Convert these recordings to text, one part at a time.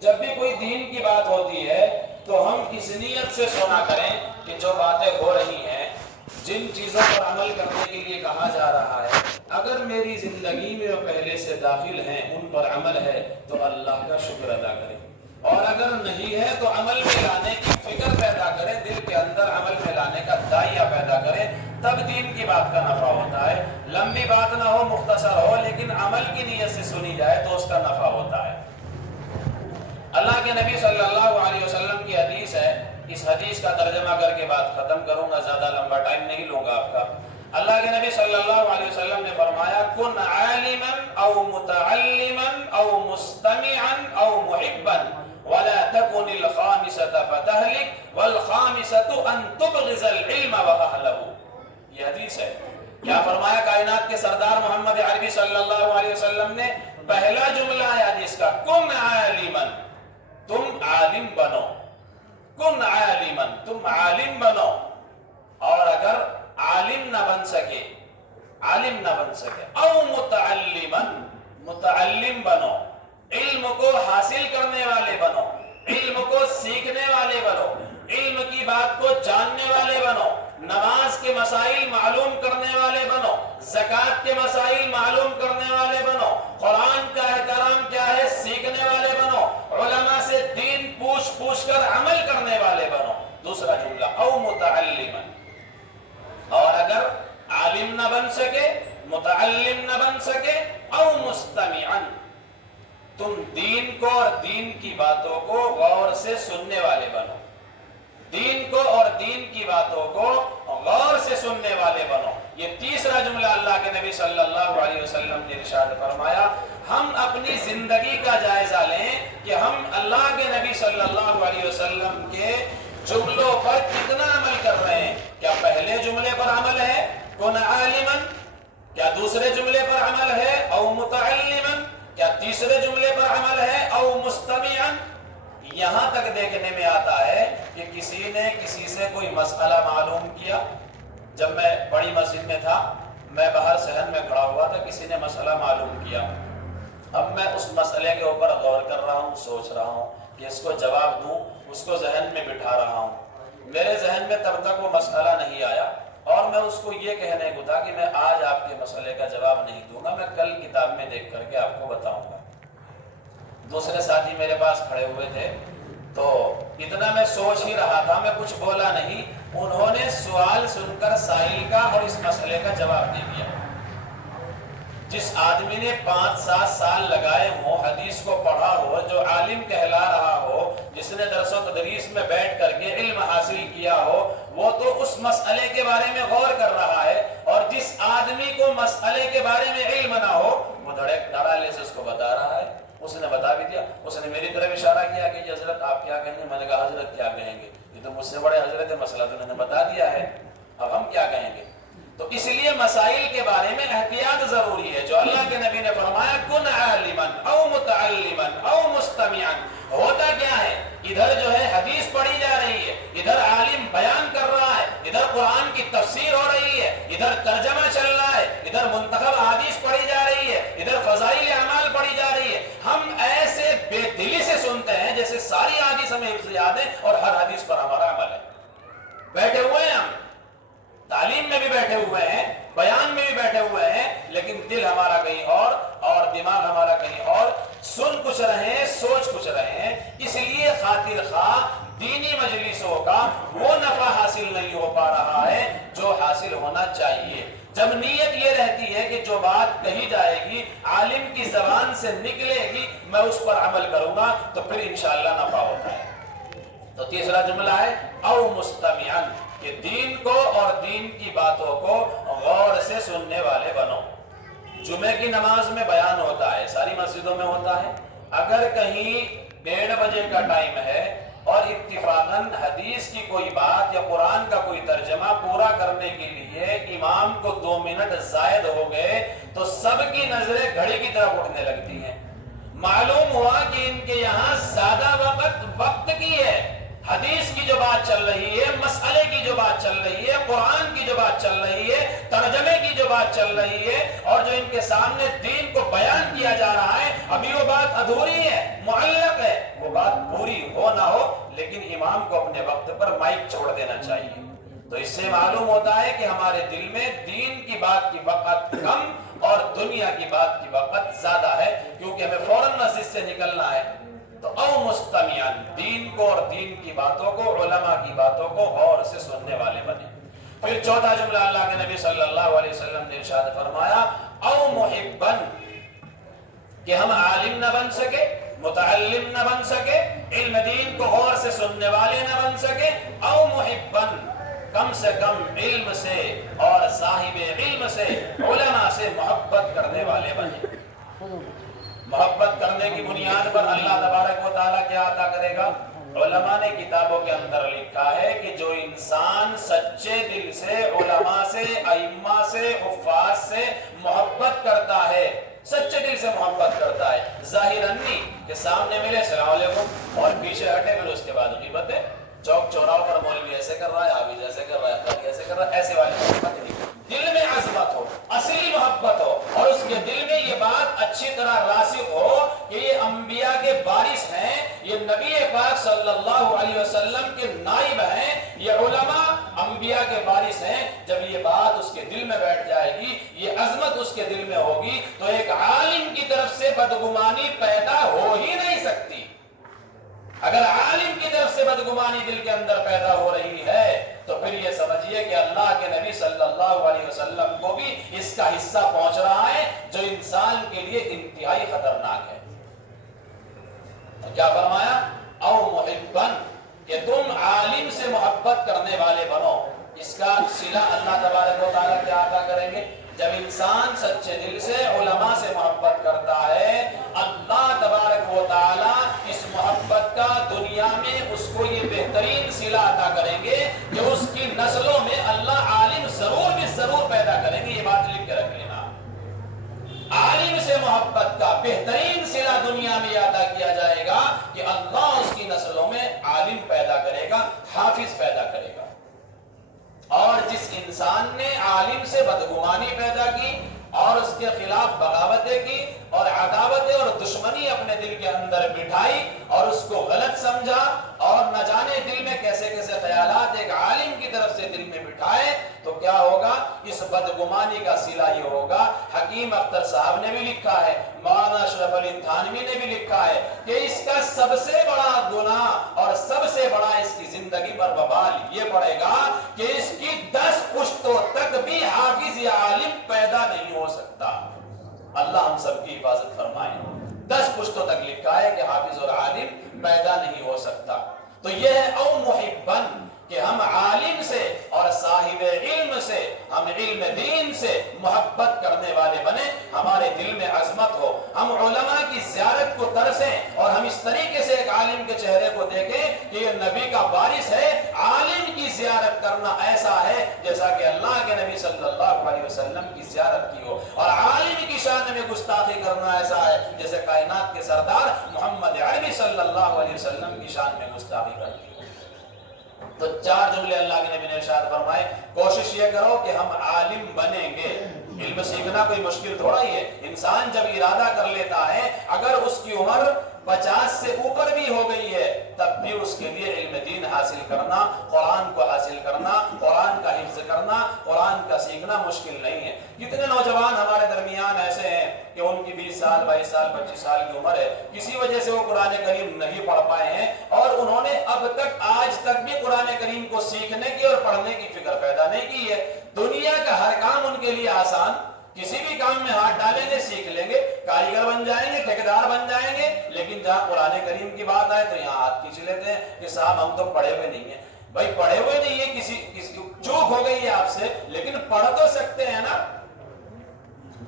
جب بھی کوئی دین کی بات ہوتی ہے تو ہم اس نیت سے سنا کریں کہ جو باتیں ہو رہی ہیں، جن چیزوں پر عمل کرنے کے لیے کہا جا رہا ہے، اگر میری زندگی میں وہ پہلے سے داخل ہیں، ان پر عمل ہے تو اللہ کا شکر ادا کریں، اور اگر نہیں ہے تو عمل میں لانے کی فکر پیدا کریں، دل کے اندر عمل میں لانے کا دائیا پیدا کریں، تب دین کی بات کا نفع ہوتا ہے۔ لمبی بات نہ ہو، مختصر ہو، لیکن عمل کی نیت سے سنی جائے تو اس کا نفع ہوتا ہے۔ اللہ کے نبی صلی اللہ علیہ وسلم کی حدیث ہے، اس حدیث کا ترجمہ کر کے بات ختم کروں گا، زیادہ لمبا ٹائم نہیں لوں گا آپ کا۔ اللہ کے نبی صلی اللہ علیہ وسلم نے فرمایا، کن عالما او متعلما او مستمعا او محبا ولا تكن الخامسة فتهلك والخامسة ان تبغض العلم واهله۔ یہ حدیث ہے۔ کیا فرمایا کائنات کے سردار محمد عربی صلی اللہ علیہ وسلم نے؟ پہلا جملہ ہے حدیث کا، کن عالما، تم عالم بنو، کن عالما، تم عالم بنو، اور اگر عالم نہ بن سکے، عالم نہ بن سکے، او متعلما، متعلم بنو، علم کو حاصل کرنے والے بنو، علم کو سیکھنے والے بنو، علم کی بات کو جاننے والے بنو، نماز کے مسائل معلوم کرنے والے بنو، زکوٰۃ کے مسائل معلوم کرنے والے بنو، قرآن کا احترام کیا ہے سیکھنے والے بنو، علماء سے دین پوچھ کر عمل کرنے والے بنو۔ دوسرا جملہ، او متعلما، اور اگر عالم نہ بن سکے، متعلم نہ بن سکے، او مستمعا، تم دین کو اور دین کی باتوں کو غور سے سننے والے بنو، دین کو اور دین کی باتوں کو غور سے سننے والے بنو۔ یہ تیسرا جملہ اللہ کے نبی صلی اللہ علیہ وسلم نے ارشاد فرمایا۔ ہم اپنی زندگی کا جائزہ لیں کہ ہم اللہ کے نبی صلی اللہ علیہ وسلم کے جملوں پر کتنا عمل کر رہے ہیں۔ کیا پہلے جملے پر عمل ہے، کن عالما؟ کیا دوسرے جملے پر عمل ہے، او متعلما؟ کیا تیسرے جملے پر عمل ہے، او مستمعا؟ یہاں تک دیکھنے میں آتا ہے کہ کسی نے کسی سے کوئی مسئلہ معلوم کیا۔ جب میں بڑی مسجد میں تھا، میں باہر صحن میں کھڑا ہوا تھا، کسی نے مسئلہ معلوم کیا، اب میں اس مسئلے کے اوپر غور کر رہا ہوں، سوچ رہا ہوں کہ اس کو جواب دوں، اس کو ذہن میں بٹھا رہا ہوں۔ میرے ذہن میں تب تک وہ مسئلہ نہیں آیا، اور میں اس کو یہ کہنے کو تھا کہ میں آج آپ کے مسئلے کا جواب نہیں دوں گا، میں کل کتاب میں دیکھ کر کے آپ کو بتاؤں گا۔ دوسرے ساتھی میرے پاس کھڑے ہوئے تھے، تو اتنا میں سوچ ہی رہا تھا، میں کچھ بولا نہیں، انہوں نے سوال سن کر سائل کا اور اس مسئلے کا جواب دے دیا۔ جس آدمی نے 5-7 سال لگائے ہوں، حدیث کو پڑھا ہو، جو عالم کہلا رہا ہو، جس نے درس و تدریس میں بیٹھ کر کے علم حاصل کیا ہو، وہ تو اس مسئلے کے بارے میں غور کر رہا ہے، اور جس آدمی کو مسئلے کے بارے میں علم نہ ہو، وہ دھڑالے سے اس کو بتا رہا ہے۔ اس نے بتا بھی دیا، اس نے میری طرف اشارہ کیا کہ حضرت آپ کیا کہیں گے؟ میں نے کہا حضرت کیا کہیں گے، یہ تو مجھ سے بڑے حضرت مسئلہ تو انہوں نے بتا دیا ہے، اب ہم کیا کہیں گے؟ تو اس لیے مسائل کے بارے میں احتیاط ضروری ہے۔ جو اللہ کے نبی نے فرمایا، کن عالما او متعلما او مستمعا، ہوتا کیا ہے؟ ادھر جو ہے حدیث پڑھی جا رہی ہے، ادھر عالم بیان کر رہا ہے، ادھر قرآن کی تفسیر ہو رہی ہے، ادھر ترجمہ چل رہا ہے، ادھر منتخب حدیث پڑھی جا رہی ہے، ادھر فضائل اعمال پڑھی جا رہی ہے۔ ہم ایسے بے دلی سے سنتے ہیں جیسے ساری حدیث ہمیں حفظ یاد ہے اور ہر حدیث پر ہمارا عمل ہے۔ بیٹھے ہوئے ہیں ہم، تعلیم میں بھی بیٹھے ہوئے ہیں، بیان میں بھی بیٹھے ہوئے ہیں، لیکن دل ہمارا کہیں اور دماغ ہمارا کہیں اور، سن کچھ رہے ہیں، سوچ کچھ رہے ہیں۔ اس لیے خاطر خواہ دینی مجلسوں کا وہ نفع حاصل نہیں ہو پا رہا ہے جو حاصل ہونا چاہیے۔ جب نیت یہ رہتی ہے کہ جو بات کہی جائے گی، عالم کی زبان سے نکلے گی، میں اس پر عمل کروں گا، تو پھر انشاءاللہ نفع ہوتا ہے۔ تو تیسرا جملہ ہے، او مستمعا، کہ دین کو اور دین کی باتوں کو غور سے سننے والے بنو۔ جمعے کی نماز میں بیان ہوتا ہے، ساری مسجدوں میں ہوتا ہے۔ اگر کہیں 1:30 بجے کا ٹائم ہے اور اتفاقاً حدیث کی کوئی بات یا قرآن کا کوئی ترجمہ پورا کرنے کے لیے امام کو 2 منٹ زائد ہو گئے، تو سب کی نظریں گھڑی کی طرف اٹھنے لگتی ہیں۔ معلوم ہوا کہ ان کے یہاں زیادہ وقت کی ہے، حدیث کی جو بات چل رہی ہے، مسئلے کی جو بات چل رہی ہے، قرآن کی جو بات چل رہی ہے، ترجمے کی جو بات چل رہی ہے، اور جو ان کے سامنے دین کو بیان کیا جا رہا ہے، ابھی وہ بات ادھوری ہے، معلق ہے، وہ مائک چھوڑ دینا چاہیے۔ تو اس سے معلوم ہوتا ہے کہ ہمارے دل میں دین کی بات کی وقت کم اور دنیا کی بات کی وقت زیادہ ہے، کیونکہ ہمیں فوراً مسجد سے نکلنا ہے۔ تو او مستمیعن، دین کو اور دین کی باتوں کو، علماء کی باتوں کو غور سے سننے والے بنے۔ پھر چوتھا جملہ اللہ کے نبی صلی اللہ علیہ وسلم نے ارشاد فرمایا او محبن، کہ ہم عالم نہ بن سکے، متعلم نہ بن سکے، علم دین کو غور سے سننے والے نہ بن سکے، او محبن، کم سے کم علم سے اور صاحب علم سے، علماء سے محبت کرنے والے بنے۔ محبت کرنے کی بنیاد پر اللہ تبارک و تعالیٰ کیا عطا کرے گا؟ علماء نے کتابوں کے اندر لکھا ہے کہ جو انسان سچے دل سے علماء سے، ائمہ سے، حفاظ سے محبت کرتا ہے، سچے دل سے محبت کرتا ہے، ظاہراً نہیں کہ سامنے ملے السلام علیکم اور پیچھے ہٹے، پھر اس کے بعد غیبتیں، چوک چوراہوں پر مولوی ایسے کر رہا ہے، حافظ ایسے کر رہا ہے، قاری ایسے کر رہا ہے، ایسے والی محبت نہیں۔ دل میں عظمت ہو، اصلی محبت ہو، اور اس کے دل میں یہ بات اچھی طرح راسخ ہو کہ یہ انبیاء کے وارث ہیں، یہ نبی پاک صلی اللہ علیہ وسلم کے نائب ہیں، یہ علماء انبیاء کے وارث ہیں۔ جب یہ بات اس کے دل میں بیٹھ جائے گی، یہ عظمت اس کے دل میں ہوگی، تو ایک عالم کی طرف سے بدگمانی پیدا ہو ہی نہیں سکتی۔ اگر عالم کی طرف سے بدگمانی دل کے اندر پیدا ہو رہی ہے تو پھر یہ سمجھیے کہ اللہ کے نبی صلی اللہ علیہ وسلم کو بھی اس کا حصہ پہنچ رہا ہے، جو انسان کے لیے انتہائی خطرناک ہے۔ تو کیا فرمایا؟ او محبن، کہ تم عالم سے محبت کرنے والے بنو۔ اس کا صلہ اللہ تبارک و تعالیٰ کیا عطا کریں گے؟ جب انسان سچے دل سے علماء سے محبت کرتا ہے، اللہ تبارک و تعالیٰ اس محبت کا دنیا میں اس کو یہ بہترین صلہ عطا کریں گے کہ اس کی نسلوں میں اللہ عالم ضرور بھی ضرور پیدا کریں گے۔ یہ بات لکھ کے رکھ لینا، عالم سے محبت کا بہترین صلہ دنیا میں عطا کیا جائے گا کہ اللہ اس کی نسلوں میں عالم پیدا کرے گا، حافظ پیدا کرے گا۔ اور جس انسان نے عالم سے بدگمانی پیدا کی اور اس کے خلاف بغاوتیں کی اور عداوتیں اور دشمنی اپنے دل کے اندر بٹھائی اور اس کو غلط سمجھا اور نہ جانے دل میں کیسے کیسے خیالات ایک عالم کی طرف سے دل میں بٹھائے، تو کیا ہوگا؟ اس بدگمانی کا صلہ یہ ہوگا۔ حکیم اختر صاحب نے بھی لکھا ہے، مولانا اشرف علی تھانوی نے بھی لکھا ہے کہ اس کا سب سے بڑا گناہ اور سب سے بڑا اس کی زندگی پر وبال یہ پڑے گا کہ اس کی 10 پشتوں تک بھی حافظ یا عالم پیدا نہیں ہو سکتا۔ اللہ ہم سب کی حفاظت فرمائے۔ 10 پشتوں تک لکھا ہے کہ حافظ اور عالم پیدا نہیں ہو سکتا۔ تو یہ ہے او محبن، کہ ہم عالم سے اور صاحب علم سے، ہم علم دین سے محبت کرنے والے بنے، ہمارے دل میں عظمت ہو، ہم علماء کی زیارت کو ترسیں اور ہم اس طریقے سے ایک عالم کے چہرے کو دیکھیں کہ یہ نبی کا وارث ہے۔ عالم کی زیارت کرنا ایسا ہے جیسا کہ اللہ کے نبی صلی اللہ علیہ وسلم کی زیارت کی ہو، اور عالم کی شان میں گستاخی کرنا ایسا ہے جیسے کائنات کے سردار محمد عربی صلی اللہ علیہ وسلم کی شان میں گستاخی کرتی ہو۔ تو 4 جملے اللہ کے نبی نے ارشاد فرمائے، کوشش یہ کرو کہ ہم عالم بنیں گے۔ علم سیکھنا کوئی مشکل تھوڑا ہی ہے۔ انسان جب ارادہ کر لیتا ہے، اگر اس کی عمر 50 سے اوپر بھی ہو گئی ہے، تب بھی اس کے لیے علم دین حاصل کرنا، قرآن کو حاصل کرنا، قرآن کا حفظ کرنا، قرآن کا سیکھنا مشکل نہیں ہے۔ کتنے نوجوان ہمارے درمیان ایسے ہیں کہ ان کی 20 سال 22 سال 25 سال کی عمر ہے، کسی وجہ سے وہ قرآن کریم نہیں پڑھ پائے ہیں، اور انہوں نے اب تک آج تک بھی قرآن کریم کو سیکھنے کی اور پڑھنے کی فکر پیدا نہیں کی ہے۔ دنیا کا ہر کام ان کے لیے آسان، کسی بھی کام میں ہاتھ ڈالیں گے سیکھ لیں گے، کاریگر بن جائیں گے، ٹھیکیدار بن جائیں گے، لیکن جہاں قرآن کریم کی بات آئے تو یہاں ہاتھ کھینچ لیتے ہیں کہ صاحب ہم تو پڑھے ہوئے نہیں ہیں۔ بھائی پڑھے ہوئے نہیں ہیں، کسی چوک ہو گئی ہے آپ سے، لیکن پڑھ تو سکتے ہیں نا۔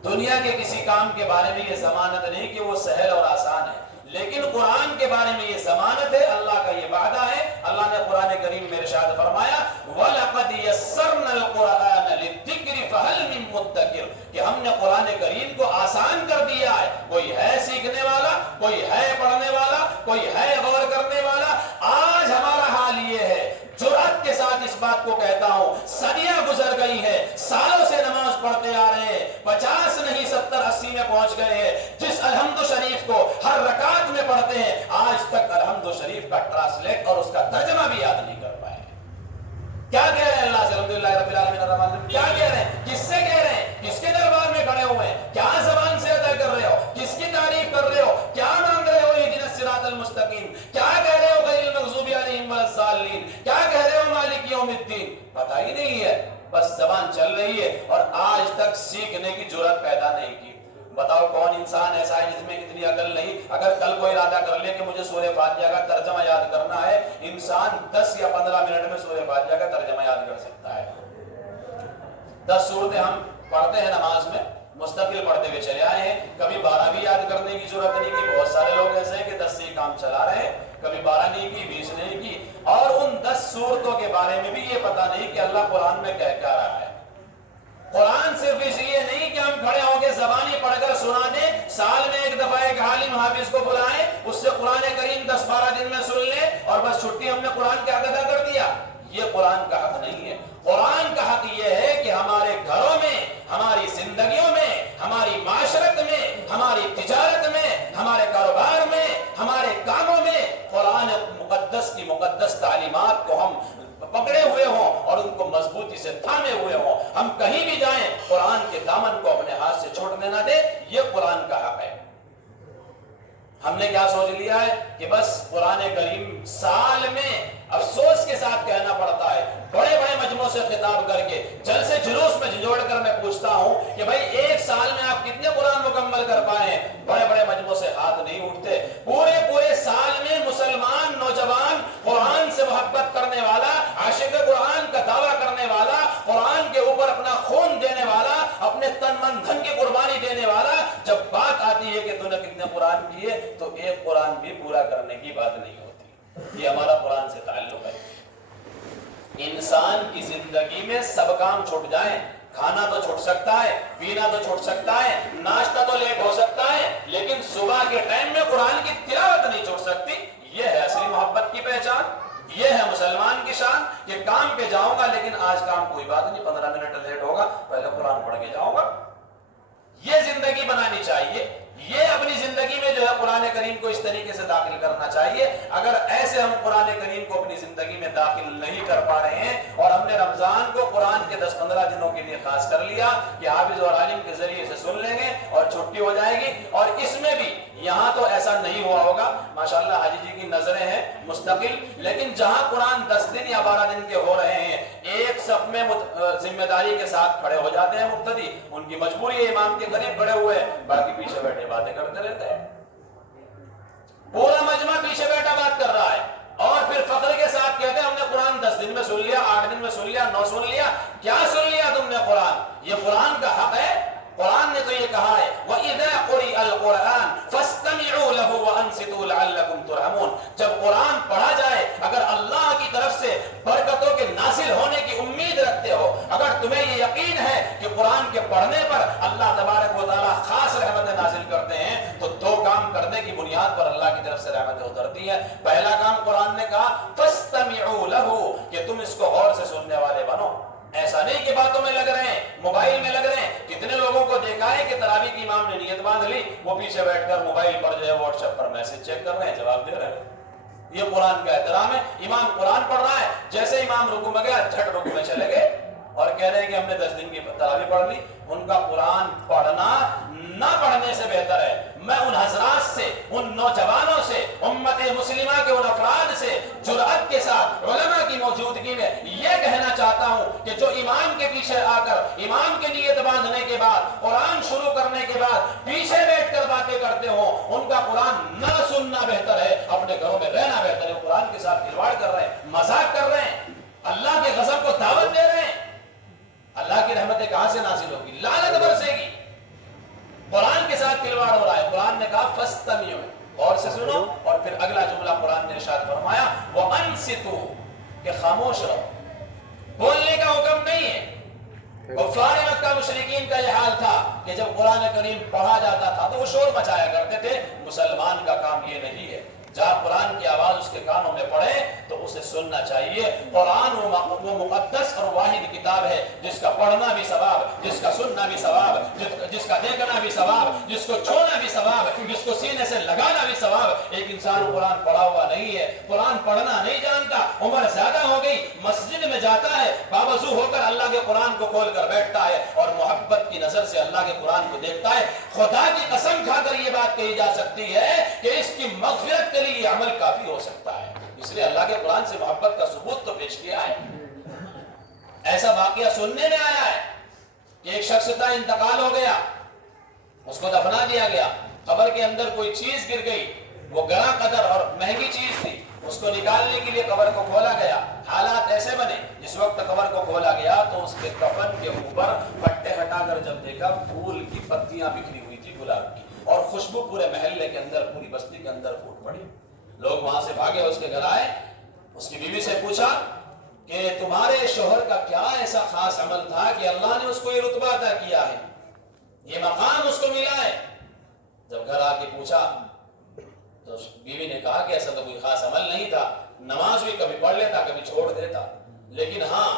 دنیا کے کسی کام کے بارے میں یہ ضمانت نہیں کہ وہ سہل اور آسان ہے، لیکن قرآن کے بارے میں یہ ضمانت ہے، اللہ کا یہ وعدہ ہے۔ اللہ نے قرآن کریم میں ارشاد فرمایا وَلَقَدْ يَسَّرْنَا الْقُرْآنَ لِلذِّكْرِ فَهَلْ مِن مُدَّكِرٍ، کہ ہم نے قرآن کریم کو آسان کر دیا ہے، کوئی ہے سیکھنے والا، کوئی ہے پڑھنے والا، کوئی ہے غور کرنے والا۔ آج ہمارا حال یہ ہے، جرأت کے ساتھ اس بات کو کہتا ہوں، صدیاں گزر گئی ہیں، سالوں سے نماز پڑھتے آ رہے ہیں، 50 نہیں 70 80 میں پہنچ گئے ہیں، جس الحمد شریف کو ہر رکعت میں پڑھتے ہیں، آج تک الحمد شریف کا ٹرانسلیٹ اور اس کا ترجمہ بھی یاد نہیں کر پائے۔ المستقیم, کیا کہہ رہے ہو غیر المغضوب علیہم ولا الضالین, کیا کہہ رہے ہو مالک یوم الدین, پتہ ہی نہیں ہے, بس زبان چل رہی ہے اور آج تک سیکھنے کی جرات پیدا نہیں کی. بتاؤ کون انسان ایسا ہے جس میں اتنی عقل نہیں؟ اگر کل کو ارادہ کر لے کہ مجھے سورہ فاتحہ کا ترجمہ یاد کرنا ہے, انسان 10 یا 15 منٹ میں سورہ فاتحہ کا ترجمہ یاد کر سکتا ہے. 10 سورتیں ہم پڑھتے ہیں نماز میں, مستقل پڑھتے ہوئے چلے آئے ہیں, کبھی 12 بھی یاد کرنے کی ضرورت نہیں کی. بہت سارے لوگ ایسے ہیں کہ 10 سے ہی کام چلا رہے ہیں, کبھی 12 نہیں کی, 20 نہیں کی, اور ان 10 سورتوں کے بارے میں بھی یہ پتہ نہیں کہ اللہ قرآن میں کہہ کیا رہا ہے. قرآن صرف اس لیے نہیں کہ ہم کھڑے ہو کے زبانی پڑھ کر سنا دیں, سال میں ایک دفعہ ایک عالم حافظ کو بلائیں, اس سے قرآن کریم 10-12 دن میں سن لیں اور بس چھٹی, ہم نے قرآن کا حق ادا کر دیا. یہ قرآن کا حق نہیں ہے. قرآن کا حق یہ ہے کہ ہمارے گھروں میں, ہماری زندگیوں میں, ہماری معاشرت میں, ہماری تجارت میں, ہمارے کاروبار میں, ہمارے کاموں میں قرآن مقدس کی مقدس تعلیمات کو ہم پکڑے ہوئے ہوں اور ان کو مضبوطی سے تھامے ہوئے ہوں. ہم کہیں بھی جائیں قرآن کے دامن کو اپنے ہاتھ سے چھوڑنے نہ دیں, یہ قرآن کا حق ہے. ہم نے کیا سوچ لیا ہے کہ بس قرآن کریم سال میں, افسوس کے ساتھ کہنا پڑتا ہے, بڑے بڑے مجموعوں سے خطاب کر کے جلسے جلوس میں جھنجھوڑ کر میں پوچھتا ہوں کہ بھائی ایک سال میں آپ کتنے قرآن مکمل کر پائے ہیں؟ بڑے بڑے مجموعوں سے ہاتھ نہیں اٹھتے. پورے سال میں مسلمان نوجوان, قرآن سے محبت کرنے والا, عاشق قرآن کا دعویٰ کرنے والا, قرآن کے اوپر اپنا خون دینے والا, اپنے تن من دھن کی قربانی دینے والا, جب بات آتی ہے کہ تو نے کتنے قرآن کیے تو ایک قرآن بھی پورا کرنے کی بات نہیں ہوتی. یہ ہمارا قرآن سے تعلق ہے. انسان کی زندگی میں سب کام چھوٹ جائیں, کھانا تو چھوٹ سکتا ہے, پینا تو چھوٹ سکتا ہے, ناشتہ تو لیٹ ہو سکتا ہے, لیکن صبح کے ٹائم میں قرآن کی تلاوت نہیں چھوٹ سکتی. یہ ہے اصلی محبت کی پہچان, یہ ہے مسلمان کی شان کہ کام پہ جاؤں گا لیکن آج کام کوئی بات نہیں, 15 منٹ لیٹ ہوگا, پہلے قرآن پڑھ کے جاؤں گا. یہ زندگی بنانی چاہیے. یہ اپنی زندگی میں جو ہے قرآن کریم کو اس طریقے سے داخل کرنا چاہیے. اگر ایسے ہم قرآن کریم کو اپنی زندگی میں داخل نہیں کر پا رہے ہیں اور ہم نے رمضان کو قرآن کے 10-15 دنوں کے لیے خاص کر لیا کہ حافظ اور عالم کے ذریعے سے سن لیں گے اور چھٹی ہو جائے گی, اور اس میں بھی یہاں تو ایسا نہیں ہوا ہوگا, ماشاءاللہ حاجی جی کی نظریں ہیں مستقل, لیکن جہاں قرآن 10 دن یا 12 دن کے ہو رہے ہیں, ایک صف میں ذمہ داری کے ساتھ کھڑے ہو جاتے ہیں مقتدی, ان کی مجبوری ہے امام کے قریب کھڑے ہوئے, باقی پیچھے بیٹھے باتیں کرتے رہتے ہیں. پورا مجمع پیچھے بیٹھا بات کر رہا ہے اور پھر فخر کے ساتھ کہتے ہیں ہم نے قرآن 10 دن میں سن لیا, 8 دن میں سن لیا, 9 سن لیا. کیا سن لیا تم نے قرآن؟ یہ قرآن کا حق ہے. قرآن نے تو یہ کہا ہے وَإِذَا قُرِئَ الْقُرْآنُ فَاسْتَمِعُوا لَهُ وَأَنصِتُوا لَعَلَّكُمْ تُرْحَمُونَ. جب قرآن پڑھا جائے, اگر اللہ کی طرف سے برکتوں کے نازل ہونے کی امید رکھتے ہو, اگر تمہیں یہ یقین ہے کہ قرآن کے پڑھنے پر اللہ تبارک و تعالیٰ خاص رحمتیں نازل کرتے ہیں, تو 2 کام کرنے کی بنیاد پر اللہ کی طرف سے رحمتیں اترتی ہیں. پہلا کام قرآن نے کہا فَاسْتَمِعُوا لَهُ, کہ تم اس کو غور سے سننے والے بنو. ایسا نہیں کہ باتوں میں لگ رہے ہیں, موبائل میں لگ رہے ہیں. کتنے لوگوں کو دیکھا ہے کہ تراویح کی امام نے نیت باندھ لی, وہ پیچھے بیٹھ کر موبائل پر جو ہے واٹس ایپ پر میسج چیک کر رہے ہیں, جواب دے رہے ہیں. یہ قرآن کا احترام ہے. امام قرآن پڑھ رہا ہے, جیسے امام رکوع میں گیا جھٹ رکوع میں چلے گئے اور کہہ رہے ہیں کہ ہم نے 10 دن کی تراویح پڑھ لی. ان کا قرآن پڑھنا نہ پڑھنے سے بہتر ہے. میں ان حضرات سے, ان نوجوانوں سے, امت مسلمہ کے ان افراد سے جرأت کے ساتھ علماء کی موجودگی میں یہ کہنا چاہتا ہوں کہ جو امام کے پیچھے آ کر امام کے نیت باندھنے کے بعد, قرآن شروع کرنے کے بعد پیچھے بیٹھ کر باتیں کرتے ہوں, ان کا قرآن نہ سننا بہتر ہے, اپنے گھروں میں رہنا بہتر ہے. قرآن کے ساتھ کھلواڑ کر رہے ہیں, مذاق کر رہے ہیں, اللہ کے غضب کو دعوت دے رہے ہیں. اللہ کی رحمتیں کہاں سے نازل ہوگی؟ لعنت برسے گی. قرآن کے ساتھ کھلواڑ ہو رہا ہے. قرآن نے کہا فاستمیعوا, اور سے سنو, اور پھر اگلا جملہ قرآن نے ارشاد فرمایا وانصتوا, کہ خاموش رہو. بولنے کا حکم نہیں ہے. کفار مکہ مشرکین کا یہ حال تھا کہ جب قرآن کریم پڑھا جاتا تھا تو وہ شور مچایا کرتے تھے. مسلمان کا کام یہ نہیں ہے. جہاں قرآن کی آواز اس کے کانوں میں پڑے تو اسے سننا چاہیے۔ قرآن وہ مقدس اور واحد کتاب ہے جس کا پڑھنا بھی ثواب، جس کا سننا بھی ثواب، جس کا دیکھنا بھی ثواب، جس کو چھونا بھی ثواب، جس کو سینے سے لگانا بھی ثواب۔ ایک انسان قرآن پڑھا ہوا نہیں ہے، قرآن پڑھنا نہیں جانتا، عمر زیادہ ہو گئی، مسجد میں جاتا ہے، باوضو ہو کر اللہ کے قرآن کو کھول کر بیٹھتا ہے اور محبت کی نظر سے اللہ کے قرآن کو دیکھتا ہے، خدا کی قسم کھا کر یہ بات کہی جا سکتی ہے کہ اس کی مغفرت کے لیے یہ عمل کافی ہو سکتا ہے۔ اس لیے اللہ کے قرآن سے محبت کا ثبوت تو پیش کیا ہے۔ ایسا واقعہ سننے میں آیا ہے کہ ایک شخص کا انتقال ہو گیا، اس کو دفنا دیا گیا، قبر کے اندر کوئی چیز گر گئی، وہ گراں قدر اور مہنگی چیز تھی، اس کو نکالنے کے لیے قبر کو کھولا گیا۔ حالات ایسے بنے، جس وقت قبر کو کھولا گیا تو اس کے کفن کے اوپر پٹے ہٹا کر جب دیکھا، پھول کی پتیاں بکھری ہوئی تھی گلاب کی، اور خوشبو پورے محلے کے اندر، پوری بستی کے اندر پھوٹ پڑی۔ لوگ وہاں سے بھاگے، اس کے گھر آئے، اس کی بیوی سے پوچھا کہ تمہارے شوہر کا کیا ایسا خاص عمل تھا کہ اللہ نے اس کو یہ رتبہ عطا کیا ہے، یہ مقام اس کو ملا ہے؟ جب گھر آ کے پوچھا تو بیوی نے کہا کہ ایسا تو کوئی خاص عمل نہیں تھا، نماز بھی کبھی پڑھ لیتا کبھی چھوڑ دیتا، لیکن ہاں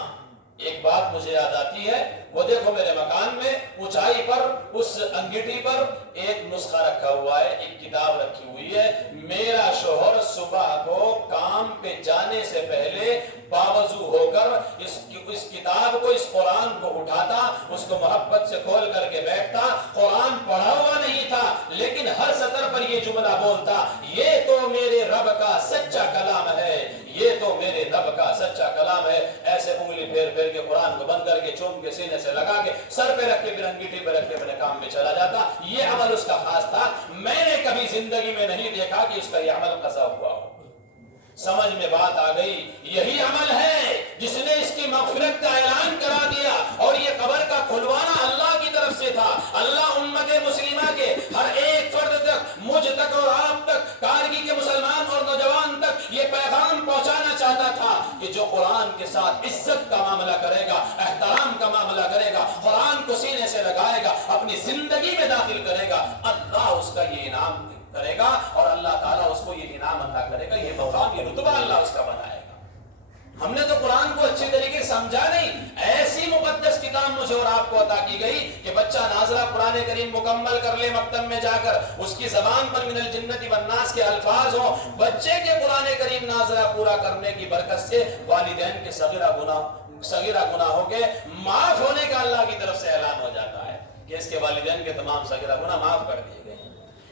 ایک بات مجھے یاد آتی ہے، وہ دیکھو میرے مکان میں اونچائی پر اس انگیٹھی پر ایک نسخہ رکھا ہوا ہے، ایک کتاب رکھی ہوئی ہے، میرا شوہر صبح کو کام پہ جانے سے پہلے باوضو ہو کر اس کتاب کو، اس قرآن کو اٹھاتا، اس کو محبت سے کھول کر کے بیٹھتا، قرآن پڑھا ہوا نہیں تھا لیکن ہر سطر پر یہ جملہ بولتا، یہ تو میرے رب کا سچا کلام ہے، یہ تو میرے رب کا سچا کلام ہے۔ ایسے انگلی پھیر پھیر کے قرآن کو بند کر کے چوم کے سینے سے لگا کے سر پہ رکھ کے پھر انگیٹھی پہ رکھ کے اپنے کام میں چلا جاتا۔ یہ عمل اس کا خاص تھا، میں نے کبھی زندگی میں نہیں دیکھا کہ اس کا یہ عمل قضا ہوا ہو۔ سمجھ میں بات آ گئی، یہی عمل ہے جس نے اس کی مغفرت کا اعلان کرا دیا، اور یہ قبر کا کھلوانا اللہ کی طرف سے تھا۔ اللہ امت مسلمہ کے ہر ایک فرد تک، مجھ تک اور آپ تک، کارگی کے مسلمان اور نوجوان تک یہ پیغام پہنچانا چاہتا تھا کہ جو قرآن کے ساتھ عزت کا معاملہ کرے گا، احترام کا معاملہ کرے گا، قرآن کو سینے سے لگائے گا، اپنی زندگی میں داخل کرے گا، اللہ اس کا یہ انعام کرے گا، اور اللہ تعالیٰ اس کو یہ انعام عطا کرے گا، یہ مقام، یہ رتبہ اللہ اس کا بنائے گا۔ ہم نے تو قرآن کو اچھے طریقے سمجھا نہیں، ایسی مقدس کتاب مجھے اور آپ کو عطا کی گئی کہ بچہ ناظرہ قرآن کریم مکمل کر لے مکتب میں جا کر، اس کی زبان پر من الجنت والناس کے الفاظ ہوں، بچے کے قرآن کریم ناظرہ پورا کرنے کی برکت سے والدین کے صغیرہ گناہوں کے معاف ہونے کا اللہ کی طرف سے اعلان ہو جاتا ہے کہ اس کے والدین کے تمام صغیرہ گناہ معاف کر دیے گئے۔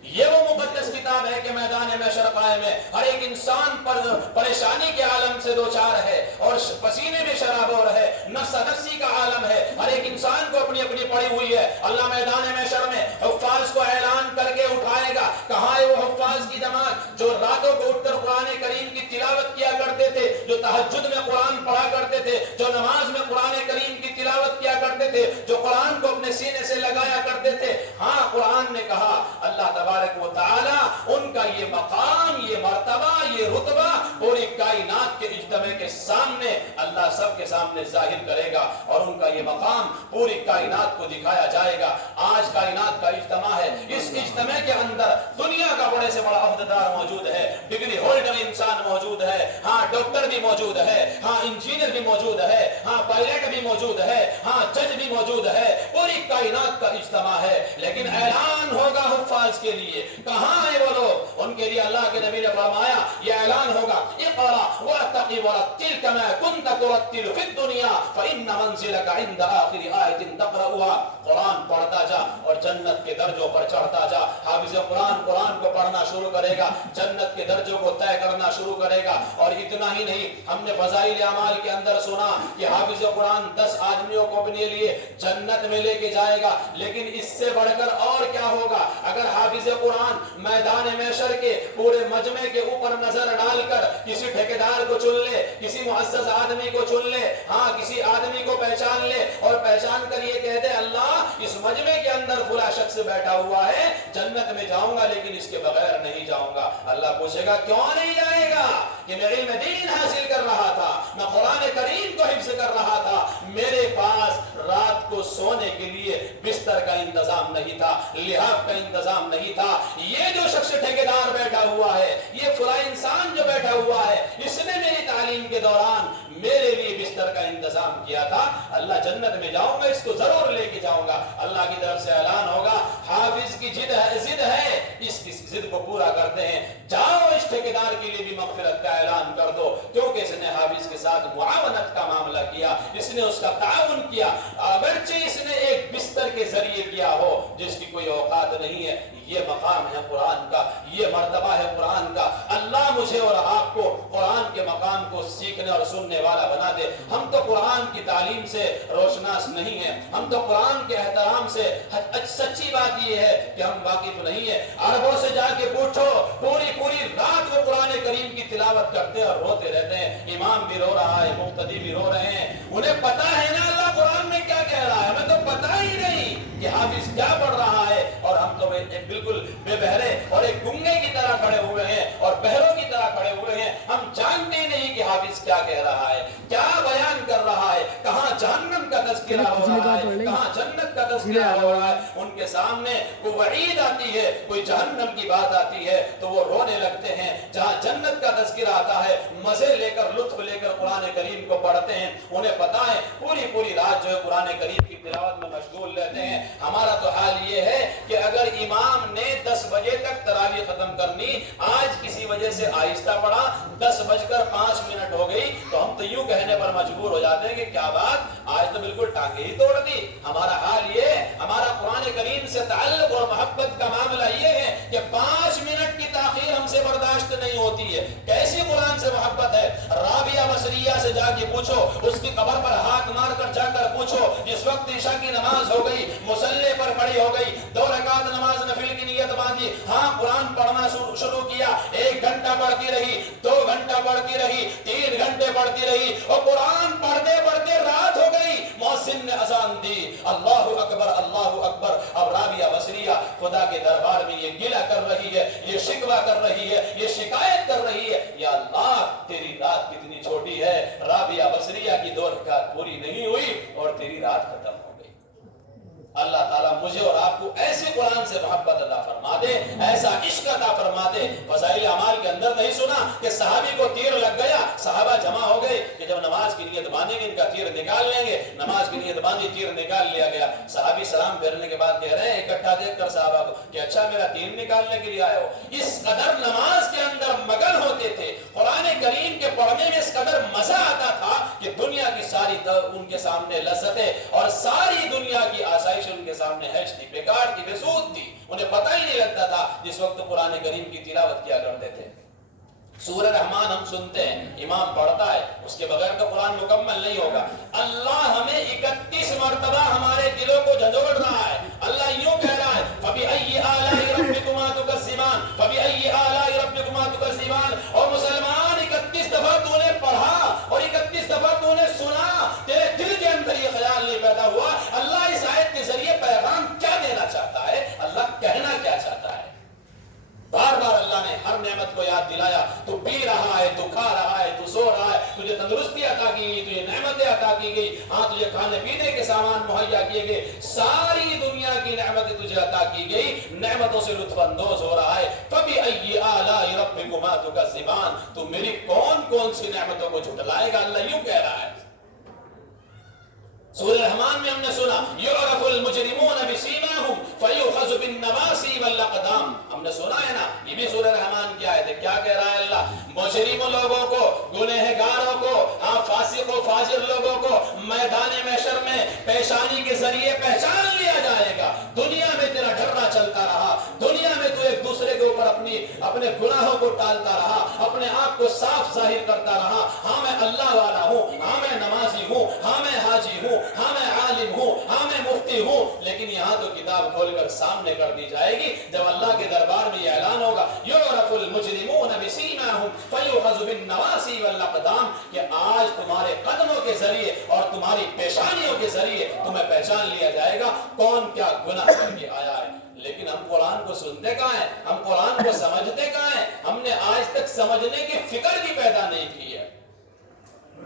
یہ وہ مقدس کتاب ہے کہ میدان محشر قائم ہے، ہر ایک انسان پر پریشانی کے عالم سے دوچار ہے، اور پسینے میں شرابور ہے، نفس نفسی کا عالم ہے، ہر ایک انسان کو اپنی اپنی پڑی ہوئی ہے۔ اللہ میدان محشر میں حفاظ کو اعلان کر کے اٹھائے گا، کہاں ہے وہ حفاظ کی جماعت جو راتوں کو اٹھ کر قرآن کریم کی تلاوت کیا کرتے تھے، جو تہجد میں قرآن پڑھا کرتے تھے، جو نماز میں قرآن کریم کی تلاوت کیا کرتے تھے، جو قرآن کو اپنے سینے سے لگایا کرتے تھے۔ ہاں قرآن نے کہا، اللہ تبارک و تعالی ان کا یہ مقام، یہ مرتبہ، یہ رتبہ پوری کائنات کے اجتماع کے سامنے اللہ سب کے سامنے ظاہر کرے گا، اور ان کا یہ مقام پوری کائنات کو دکھایا جائے گا۔ آج کائنات کا اجتماع ہے، اس اجتماع کے اندر دنیا کا بڑے سے بڑا عہدیدار موجود ہے، ڈگری ہولڈر انسان موجود ہے، ہاں ڈاکٹر بھی موجود ہے، ہاں انجینئر بھی موجود ہے، ہاں پائلٹ بھی موجود ہے، ہاں جج بھی موجود ہے، پوری کائنات کا اجتماع ہے، لیکن اعلان ہوگا حفاظ کے لیے، کہاں ہے وہ لوگ؟ ان کے لیے اللہ کے نبی نے فرمایا، یہ اعلان ہوگا، اقرا وارتقی ورتل کما كنت ترتل فی الدنیا فإن منزلک عند آخر آیت تقرأها۔ قرآن پڑھتا جا اور جنت کے درجوں پر چڑھتا جا۔ حافظ قرآن کو پڑھنا شروع کرے گا، جنت کے درجوں کو طے کرنا شروع کرے گا۔ اور اتنا ہی نہیں، ہم نے فضائل اعمال کے اندر سنا کہ حافظ قرآن 10 آدمیوں کو اپنے لیے جنت میں لے کے جائے گا، لیکن اس سے بڑھ کر اور کیا ہوگا؟ اگر حافظ قرآن میدان محشر کے پورے مجمع کے اوپر نظر ڈال کر کسی ٹھیکیدار کو چن لے، کسی معزز آدمی کو چن لے، ہاں کسی آدمی کو پہچان لے، اور پہچان کر یہ کہہ دے، اللہ اس مجمع کے اندر فلاں شخص بیٹھا ہوا ہے، جنت میں جاؤں گا لیکن اس کے بغیر نہیں جاؤں گا۔ اللہ پوچھے گا کیوں نہیں جائے گا؟ کہ میں علم دین حاصل کر رہا تھا، میں قرآن کریم کو حفظ کر رہا تھا، میرے پاس رات کو سونے کے لیے بستر کا انتظام نہیں تھا، لحاف کا انتظام نہیں تھا۔ یہ جو شخص ٹھیکیدار بیٹھا ہوا ہے، یہ فلاں انسان جو بیٹھا ہوا ہے، اس نے میری تعلیم کے دوران میرے لیے بستر کا انتظام کیا تھا، اللہ جنت میں جاؤں گا اس کو ضرور لے کے جاؤں گا۔ اللہ کی طرف سے اعلان ہوگا حافظ کی ضد ہے، اس کی ضد کو پورا کرتے ہیں، جاؤ اس ٹھیکیدار کے لیے بھی مغفرت کا اعلان کر دو، کیونکہ اس نے حافظ کے ساتھ معاونت کا معاملہ کیا، اس نے اس کا تعاون کیا، اگرچہ اس نے ایک بستر کے ذریعے کیا ہو جس کی کوئی اوقات نہیں ہے۔ یہ مقام ہے قرآن کا، یہ مرتبہ ہے قرآن کا۔ اللہ مجھے اور آپ کو قرآن کے مقام کو سیکھنے اور سننے والا بنا دے۔ ہم تو قرآن کی تعلیم سے روشناس نہیں ہیں، ہم تو قرآن کے احترام سے، سچی بات یہ ہے کہ ہم واقف نہیں ہیں۔ عربوں سے جا کے پوچھو، پوری رات وہ قرآن کریم کی تلاوت کرتے اور روتے رہتے ہیں، امام بھی رو رہا ہے، مقتدی بھی رو رہے ہیں، انہیں پتا ہے نا اللہ قرآن میں کیا کہہ رہا ہے، ہمیں تو پتا ہی نہیں کہ حافظ کیا پڑھ رہا ہے، اور ہم تو ایک بالکل بے بہرے اور ایک گنگے کی طرح کھڑے ہوئے ہیں اور بہروں کی طرح کھڑے ہوئے ہیں، ہم جانتے نہیں کہ حافظ کیا کہہ رہا ہے، کیا بیان کر رہا ہے، کہاں جہنم کا تذکرہ ہو رہا ہے، کہاں جنت کا تذکرہ ہو رہا ہے۔ ان کے سامنے کوئی وعید آتی ہے، کوئی جہنم کی بات آتی ہے تو وہ رونے لگتے ہیں، جہاں جنت کا تذکرہ آتا ہے مزے لے کر، لطف لے کر قرآن کریم کو پڑھتے ہیں، انہیں پتا ہے پوری رات جو ہے قرآن کریم کی تلاوت میں مشغول رہتے ہیں۔ ہمارا تو حال یہ ہے کہ اگر امام نے 10 بجے تک تراویح ختم کرنی، آج کسی وجہ سے آہستہ پڑھا، 10:05 ہو گئی، تو ہم تو یوں کہنے پر مجبور ہو جاتے ہیں کہ کیا بات، آج تو بالکل ٹانگیں ہی توڑ دی۔ ہمارا حال یہ ہے، ہمارا قرآن کریم سے تعلق اور محبت کا معاملہ یہ ہے کہ 5 منٹ کی تاخیر ہم سے برداشت نہیں ہوتی ہے۔ کیسی قرآن سے محبت ہے، رابعہ بصریہ سے جا کے پوچھو، اس کی قبر پر ہاتھ مار کر جا کر پوچھو، جس وقت عشاء کی نماز ہو گئی، مصلی پر کھڑی ہو گئی، 2 رکعت نماز نفل کی نیت باندھی، ہاں قرآن پڑھنا شروع کیا، 1 گھنٹہ پڑھتی رہی، 2 گھنٹہ پڑھتی رہی، 3 گھنٹے پڑھتی رہی، اور قرآن پڑھتے پڑھتے رات ہو گئی، مؤذن نے اذان دی، اللہ اکبر اللہ اکبر۔ اب رابعہ بصریہ خدا کے دربار میں یہ گلہ کر رہی ہے، یہ شکوہ کر رہی ہے، یہ شکایت کر رہی ہے، یا اللہ تیری رات کتنی چھوٹی ہے، رابعہ بصریہ کی 2 رکعت پوری نہیں ہوئی اور تیری رات ختم ہو گئی۔ اللہ تعالیٰ مجھے اور آپ کو ایسے قرآن سے محبت عطا فرما دے، ایسا عشق عطا فرما دے۔ فضائل اعمال کے اندر نہیں سنا کہ صحابی کو تیر لگ گیا، صحابہ جمع ہو گئے کہ جب نماز کی نیت باندھیں گے ان کا تیر نکال لیں گے، نماز کی نیت باندھی، تیر نکال لیا گیا۔ صحابی سلام پھیرنے کے بعد کہہ رہے ہیں اکٹھا دیکھ کر صحابہ کو کہ اچھا میرا تیر نکالنے کے لیے آئے ہو۔ اس قدر نماز کے اندر مگن ہوتے تھے، قرآن کریم کے پڑھنے میں اس قدر مزہ آتا تھا کہ دنیا کی ساری ان کے سامنے لذتیں اور ساری دنیا کی آسائش ان کے سامنے ہیش تھی، بیکار تھی، بے سود تھی، انہیں پتہ ہی نہیں لگتا تھا جس وقت قرآن کریم کی تلاوت کیا کرتے تھے۔ سورہ رحمان ہم سنتے ہیں، امام پڑھتا ہے، اس کے بغیر تو قرآن مکمل نہیں ہوگا۔ اللہ ہمیں 31 مرتبہ ہمارے دلوں کو جھنجھوڑ رہا ہے۔ اللہ یوں کہہ رہا ہے فَبِأَيِّ آلَاءِ رَبِّكُمَا تُكَذِّبَانِ فَبِأَيِّ آلَاءِ رَبِّكُمَا تُكَذِّبَانِ۔ اور مسلمان 31 دفعہ تو نے پڑھا اور 31 دفعہ تو نے سنا، تیرے دل کے اندر یہ خیال نہیں پیدا ہوا اللہ اس آیت کے ذریعے پیغام کیا دینا چاہتا ہے، اللہ کہنا کیا چاہتا ہے۔ بار بار اللہ نے ہر نعمت کو یاد دلایا، تو پی رہا ہے، تو کھا رہا ہے، تو سو رہا ہے، تجھے تندرستی عطا کی گئی، تجھے نعمتیں عطا کی گئی، ہاں تجھے کھانے پینے کے سامان مہیا کیے گئے، ساری دنیا کی نعمتیں تجھے عطا کی گئی، نعمتوں سے لطف اندوز ہو رہا ہے۔ فَبِأَيِّ آلَاءِ رَبِّكُمَا تُكَذِّبَانِ، تو میری کون سی نعمتوں کو جھٹلائے گا، اللہ یوں کہہ رہا ہے۔ سورہ رحمان میں ہم نے سنا یعرف المجرمون بسیماہم فیؤخذ بالنواصی والاقدام، ہم نے سنا ہے نا، یہ بھی سورہ رحمان کی آیت ہے۔ کیا کہہ رہا ہے اللہ؟ مجرم لوگوں کو، گنہگاروں کو، فاسق و فاجر لوگوں کو میدان محشر میں پیشانی کے ذریعے پہچان لیا جائے گا۔ دنیا میں تیرا ڈرنا چلتا رہا، دنیا میں تو ایک دوسرے کے اوپر اپنے گناہوں کو ٹالتا رہا، اپنے آپ کو صاف ظاہر کرتا رہا، ہاں میں اللہ والا ہوں، ہاں میں نمازی ہوں، ہاں میں حاجی ہوں، ہاں میں عالم ہوں، ہاں میں مفتی ہوں، لیکن یہاں تو کتاب کھول کر سامنے کر دی جائے گی جب اللہ کے دربار میں یہ اعلان ہوگا یعرف المجرمون بسیماہم فیؤخذ بالنواصی والاقدام، کہ آج تمہارے قدموں کے ذریعے اور تمہاری پیشانیوں کے ذریعے تمہیں پہچان لیا جائے گا کون کیا گناہ کر کے آیا ہے۔ لیکن ہم قرآن کو سنتے کہاں ہیں، ہم قرآن کو سمجھتے کہاں ہیں، ہم نے آج تک سمجھنے کی فکر بھی پیدا نہیں کی ہے۔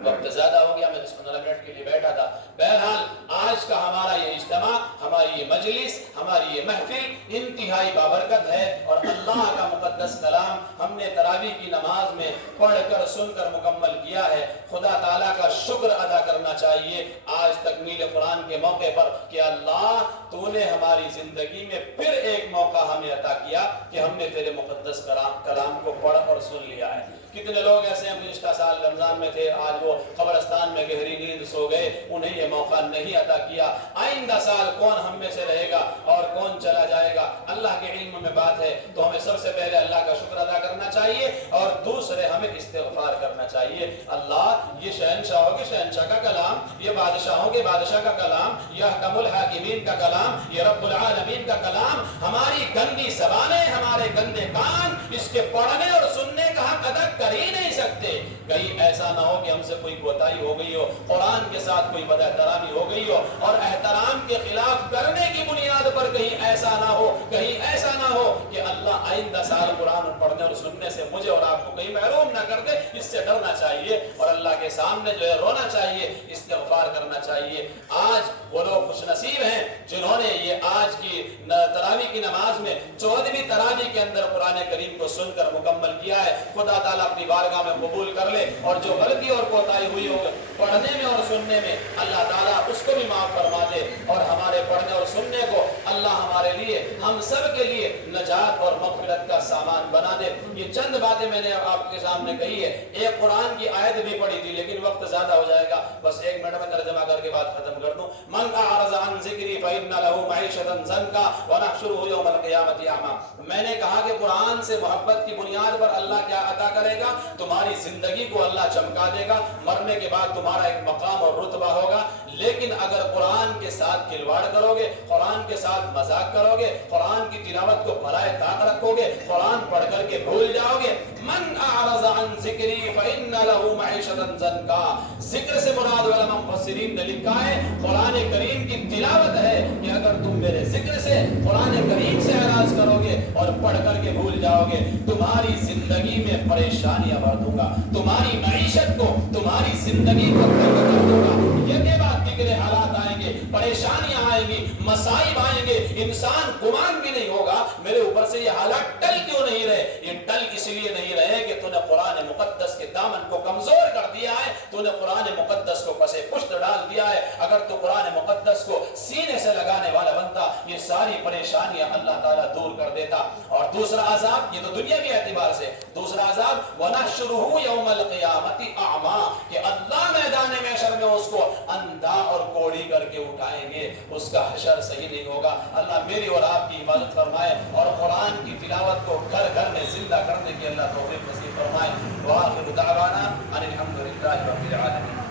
وقت زیادہ ہو گیا، میں 10-15 منٹ کے لیے بیٹھا تھا۔ بہرحال آج کا ہمارا یہ اجتماع، ہماری یہ مجلس، ہماری یہ محفل انتہائی بابرکت ہے، اور اللہ کا مقدس کلام ہم نے تراویح کی نماز میں پڑھ کر سن کر مکمل کیا ہے۔ خدا تعالیٰ کا شکر ادا کرنا چاہیے آج تکمیل قرآن کے موقع پر کہ اللہ تو نے ہماری زندگی میں پھر ایک موقع ہمیں عطا کیا کہ ہم نے تیرے مقدس کلام کو پڑھ اور سن لیا ہے۔ کتنے لوگ ایسے ہیں گزشتہ سال رمضان میں تھے، آج وہ قبرستان میں گہری نیند سو گئے، انہیں یہ موقع نہیں عطا کیا۔ آئندہ سال کون ہم میں سے رہے گا اور کون چلا جائے گا، اللہ کے علم میں بات ہے۔ تو ہمیں سب سے پہلے اللہ کا شکر ادا کرنا چاہیے، اور دوسرے ہمیں استغفار کرنا چاہیے۔ اللہ یہ شہنشاہوں کے شہنشاہ کا کلام، یہ بادشاہوں کے بادشاہ کا کلام، یہ حکم الحاکمین کا کلام، یہ رب العالمین کا کلام، ہماری گندی زبانیں، ہمارے گندے کان اس کے پڑھنے اور سننے کا حق ادا کر ہی نہیں سکتے۔ کہیں ایسا نہ ہو کہ ہم سے کوئی کوتاہی ہو گئی ہو، قرآن کے ساتھ کوئی بد احترامی ہو گئی ہو، اور احترام کے خلاف کرنے کی بنیاد پر کہیں ایسا نہ ہو، کہیں ایسا نہ ہو کہ اللہ آئندہ سال قرآن پڑھنے اور سننے سے مجھے اور آپ کو کہیں محروم نہ کر دے۔ اس سے ڈرنا چاہیے اور اللہ کے سامنے جو ہے رونا چاہیے، استغفار کرنا چاہیے۔ آج وہ لوگ خوش نصیب ہیں جنہوں نے یہ آج کی تراویح کی نماز میں 14ویں تراویح کے اندر قرآن کریم کو سن کر مکمل کیا ہے۔ خدا تعالیٰ اپنی بارگاہ میں قبول کر لے، اور جو غلطی اور کوتاہی ہوئی ہو پڑھنے میں اور سننے میں، اللہ تعالیٰ اس کو بھی معاف فرما دے، اور ہمارے پڑھنے اور سننے کو اللہ ہمارے لیے، ہم سب کے لیے نجات اور مغفرت کا سامان بنا دے۔ یہ چند باتیں میں نے آپ کے سامنے کہی ہے، ایک قرآن کی آیت بھی پڑھی تھی لیکن وقت زیادہ ہو جائے گا، بس 1 منٹ میں ترجمہ کر کے بات ختم کر دوں۔ من اعرض عن ذکری فإن له معیشۃ ضنکا ونحشره یوم القیامۃ اعما۔ میں نے کہا کہ قرآن سے محبت کی بنیاد پر اللہ کیا عطا کرے گا؟ تمہاری زندگی کو اللہ چمکا دے گا، مرنے کے بعد تمہارا ایک مقام اور رتبہ ہوگا۔ لیکن اگر قرآن کے ساتھ کھلواڑ کرو گے، قرآن کے ساتھ مذاق کرو گے، قرآن کی تلاوت کو بھلائے طاق رکھو گے، قرآن پڑھ کر کے بھول جاؤ گے، من اعرض عن ذکری فإن له معیشۃ ضنکا، ذکر سے مراد علماء مفسرین نے لکھا ہے قرآن کریم کی تلاوت ہے کہ اگر تم میرے ذکر سے، قرآن کریم سے اعراض کرو گے اور پڑھ کر کے بھول جاؤ گے، تمہاری زندگی میں پریشانیاں بھر دوں گا، تمہاری معیشت کو، تمہاری زندگی کو تنگ کر دوں گا۔ یہ کے بعد بگڑے حالات آئیں گے، پریشانیاں آئیں گی، مصائب آئیں گے، انسان گمان بھی نہیں ہوگا میرے اوپر سے یہ حالات ٹل کیوں نہیں رہے۔ یہ ٹل اس لیے نہیں رہے کہ تو نے قرآن مقدس کے دامن کو کمزور کر دیا ہے، تو نے قرآن مقدس کو پسے پشت ڈال دیا ہے۔ اگر تو قرآن مقدس کو سینے سے لگانے والا بنتا، یہ ساری پریشانیاں اللہ تعالیٰ دور کر دیتا۔ اور دوسرا عذاب، یہ تو دنیاوی اعتبار سے، دوسرا عذاب وَنَحْشُرُهُ يَوْمَ الْقِيَامَةِ أَعْمَىٰ، کہ اللہ میدان محشر میں اس کو اندھا اور کوڑی کر کے اٹھائیں گے، اس کا حشر صحیح نہیں ہوگا۔ اللہ میری اور آپ کی حفاظت فرمائے، اور قرآن کی تلاوت کو گھر گھر میں زندہ کرنے کی اللہ توفیق نصیب فرمائے۔ وآخر دعوانا ان الحمد للہ رب العالمین۔